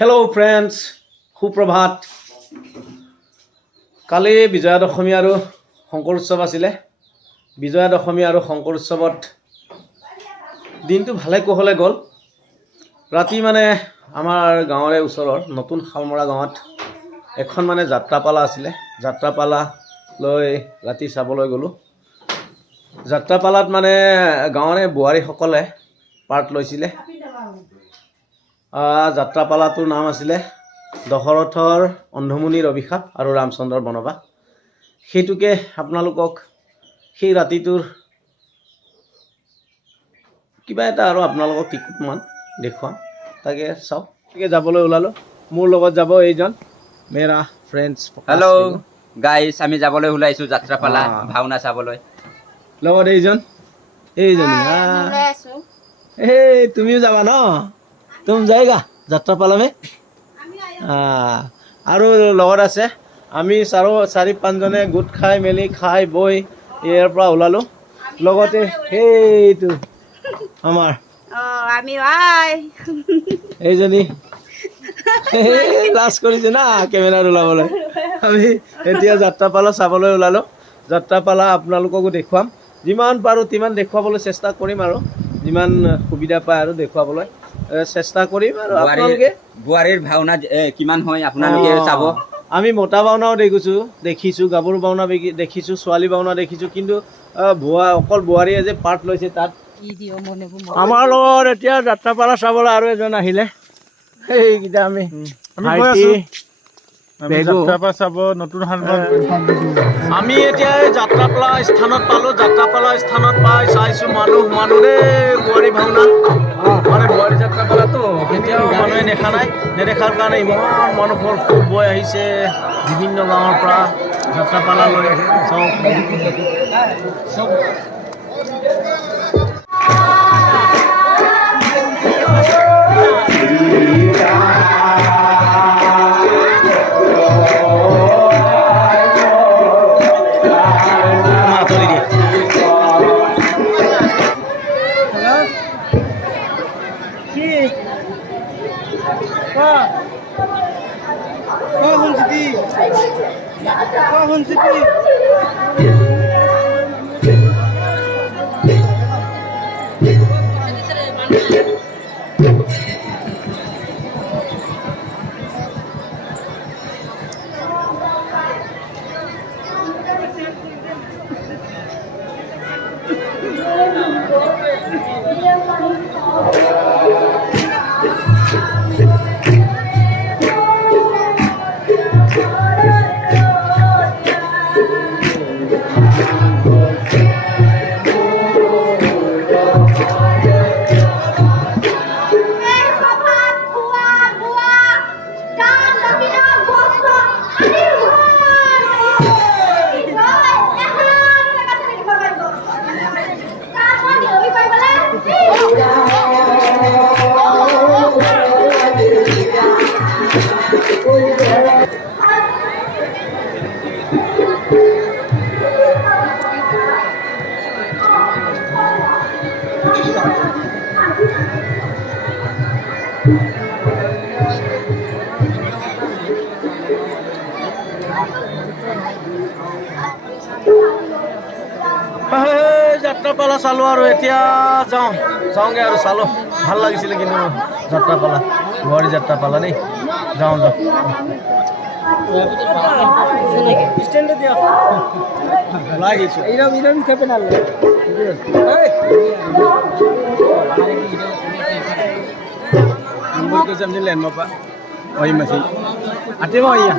Hello friends, সুপ্ৰভাত। কালি বিজয়া দশমী আৰু শংকৰ উৎসৱ আছিলে। বিজয়া দশমী আৰু শংকৰ উৎসৱত দিনটো ভালে কুশলে গ'ল। ৰাতি মানে আমাৰ গাঁৱৰে ওচৰৰ নতুন শালমৰা গাঁৱত এখন মানে যাত্ৰাপালা আছিলে। যাত্ৰাপালা লৈ ৰাতি চাবলৈ গ'লোঁ। যাত্ৰাপালাত মানে গাঁৱৰে বোৱাৰীসকলে পাৰ্ট লৈছিলে। যাত্ৰাপালাটোৰ নাম আছিলে দশৰথৰ অন্ধমুনিৰ অভিশাপ আৰু ৰামচন্দ্ৰৰ বনবাস। সেইটোকে আপোনালোকক সেই ৰাতিটোৰ কিবা এটা আৰু আপোনালোকক টিকুটমান দেখুৱাম, তাকে চাওক। গতিকে যাবলৈ ওলালোঁ। মোৰ লগত যাব এইজন মেৰা ফ্ৰেণ্ডছ। হেল্ল' গাইছ, আমি যাবলৈ ওলাইছোঁ যাত্ৰাপালা ভাওনা চাবলৈ। লগত এইজনী এই তুমিও যাবা ন? तुम जाएगा যাত্ৰাপালা में? আৰু লগত আছে আমি চাৰি পাঁচজনে গোট খাই মেলি খাই বৈ ইয়াৰ পৰা ওলালোঁ। লগতে সেইটো আমাৰ এইজনী লাজ কৰিছে না কেমেৰাত ওলাবলৈ। আমি এতিয়া যাত্ৰাপালা চাবলৈ ওলালোঁ। যাত্ৰাপালা আপোনালোককো দেখুৱাম, যিমান পাৰোঁ তিমান দেখুৱাবলৈ চেষ্টা কৰিম আৰু যিমান সুবিধা পায় আৰু দেখুৱাবলৈ চেষ্টা কৰিম। আৰু আপোনালোকে বোৱাৰীৰ ভাওনা কিমান হয় আপোনালোকে চাব। আমি মতা ভাওনাও দেখিছোঁ, গাভৰু ভাওনা দেখিছোঁ, ছোৱালী ভাওনা দেখিছোঁ, কিন্তু অকল বোৱাৰীয়ে যে পাৰ্ট লৈছে তাত। আমাৰ লগত এতিয়া যাত্ৰাপালা চাবলৈ আৰু এজন আহিলে। সেইকেইটা আমি আমি এতিয়া যাত্ৰাপালা স্থানত পালোঁ। যাত্ৰাপালা স্থানত পাই চাইছোঁ মানুহ দেই বোৱাৰী ভাওনা, মানে বোৱাৰী যাত্ৰাপালাটো কেতিয়াও মানুহে দেখা নাই। নেদেখাৰ কাৰণে ইমান মানুহৰ খুব বৈ আহিছে বিভিন্ন গাঁৱৰ পৰা যাত্ৰাপালালৈ। চাওক যাত্ৰাপালা চালোঁ আৰু এতিয়া যাওঁগৈ আৰু চালোঁ। ভাল লাগিছিলে কিন্তু যাত্ৰাপালা, বোৱাৰী যাত্ৰাপালা দেই। যাওঁ লেন বাপা masih. Ate mo iya.